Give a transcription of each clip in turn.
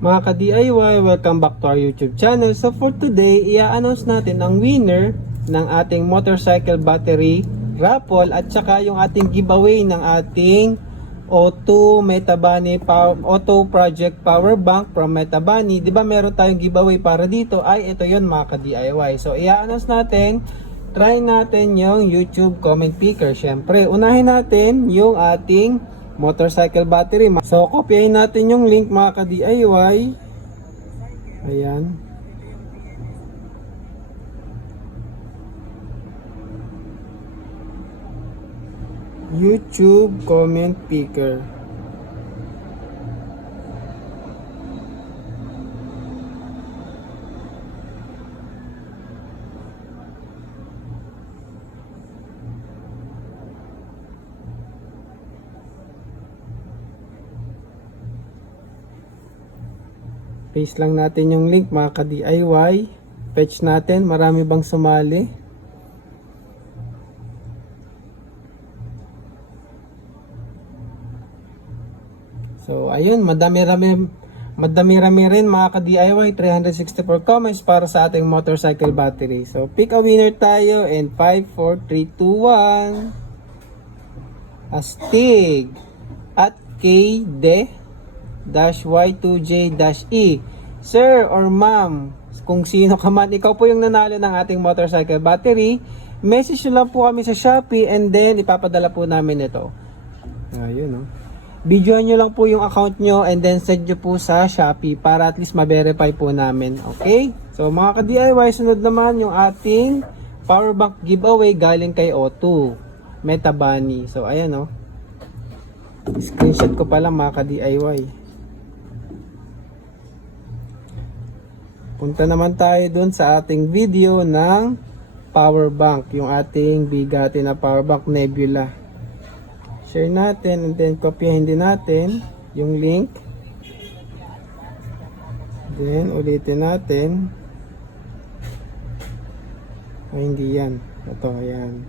Mga ka-DIY, welcome back to our YouTube channel. So for today, i-announce natin ang winner ng ating motorcycle battery raffle at saka yung ating giveaway ng ating O2 Metabani Auto Project Power Bank from Metabani. Di ba meron tayong giveaway para dito? Ay, ito yun mga ka-DIY. So i-announce natin, try natin yung YouTube comment picker. Syempre, unahin natin yung ating motorcycle battery. So, kopyahin natin yung link mga ka-DIY. Ayan. YouTube comment picker. Paste lang natin yung link mga ka-DIY. Fetch natin. Marami bang sumali? So, ayun. Madami-rami rin mga ka-DIY. 364 comments para sa ating motorcycle battery. So, pick a winner tayo. And 5, 4, 3, 2, 1. Astig. At KD Y2J-E. Sir or ma'am, kung sino ka man, ikaw po yung nanalo ng ating motorcycle battery. Message nyo lang po kami sa Shopee and then ipapadala po namin ito. Ayun, no? Videoan nyo lang po yung account nyo and then send nyo po sa Shopee para at least ma-verify po namin. Okay? So mga ka-DIY, sunod naman yung ating power bank giveaway galing kay O2 Metabani. So ayan, no? Screenshot ko pala mga ka-DIY. Punta naman tayo dun sa ating video ng power bank, yung ating bigati na power bank Nebula. Share natin and then kopyahin din natin yung link. Then ulitin natin. Ay, hindi yan. Ito, ayan.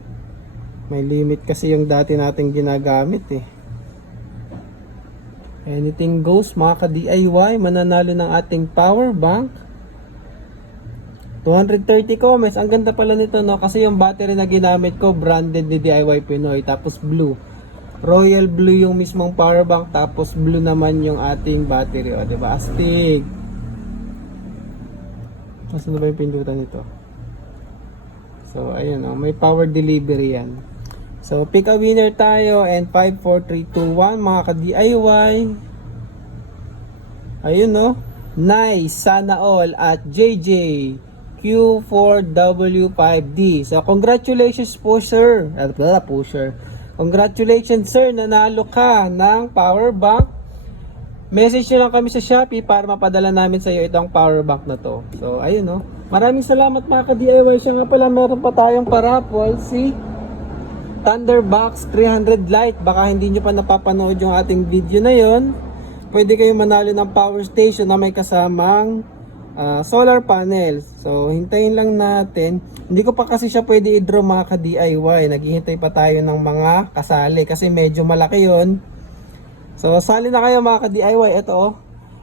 May limit kasi yung dati nating ginagamit eh. Anything goes mga ka-DIY, mananalo ng ating power bank. 230 comments. Ang ganda pala nito, no? Kasi yung battery na ginamit ko, branded ni DIY Pinoy. Tapos blue. Royal blue yung mismong power bank. Tapos blue naman yung ating battery. O, diba? Astig. Nasaan na ba yung pindutan nito? So, ayun, no? May power delivery yan. So, pick a winner tayo. And 5, 4, 3, 2, 1. Mga ka-DIY. Ayun, no? Nice. Sana all. At JJ Q4W5D. So, congratulations po, sir. Congratulations, sir. Nanalo ka ng power bank. Message nyo lang kami sa Shopee para mapadala namin sa iyo itong power bank na to. So, ayun, no. Maraming salamat mga ka-DIY. Siya nga pala, meron pa tayong parapol. Si Thunderbox 300 Lite. Baka hindi nyo pa napapanood yung ating video na yon. Pwede kayo manalo ng power station na may kasamang solar panels. So, hintayin lang natin. Hindi ko pa kasi siya pwede i-draw mga ka-DIY. Naghihintay pa tayo ng mga kasali kasi medyo malaki yon. So, sali na kayo mga ka-DIY. Ito, oh,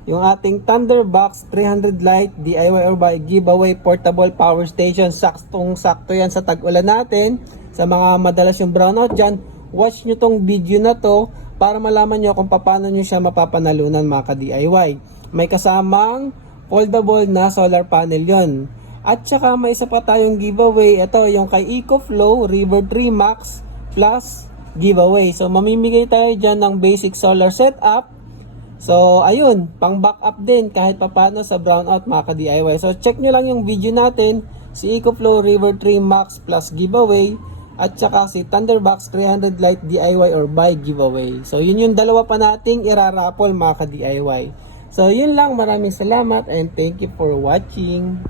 yung ating Thunderbox 300 Lite DIY or buy giveaway portable power station. Saktong-sakto yan sa tag-ulan natin. Sa mga madalas yung brownout dyan, watch nyo tong video na to para malaman nyo kung paano nyo siya mapapanalunan mga ka-DIY. May kasamang foldable na solar panel yon. At saka may isa pa tayong giveaway. Ito yung kay EcoFlow River 3 Max Plus giveaway. So mamimigay tayo dyan ng basic solar setup. So ayun, pang backup din kahit papano sa brownout mga ka-DIY. So check nyo lang yung video natin. Si EcoFlow River 3 Max Plus giveaway. At saka si Thunderbox 300 Lite DIY or buy giveaway. So yun yung dalawa pa nating irarapol mga ka-DIY. So yun lang, maraming salamat and thank you for watching.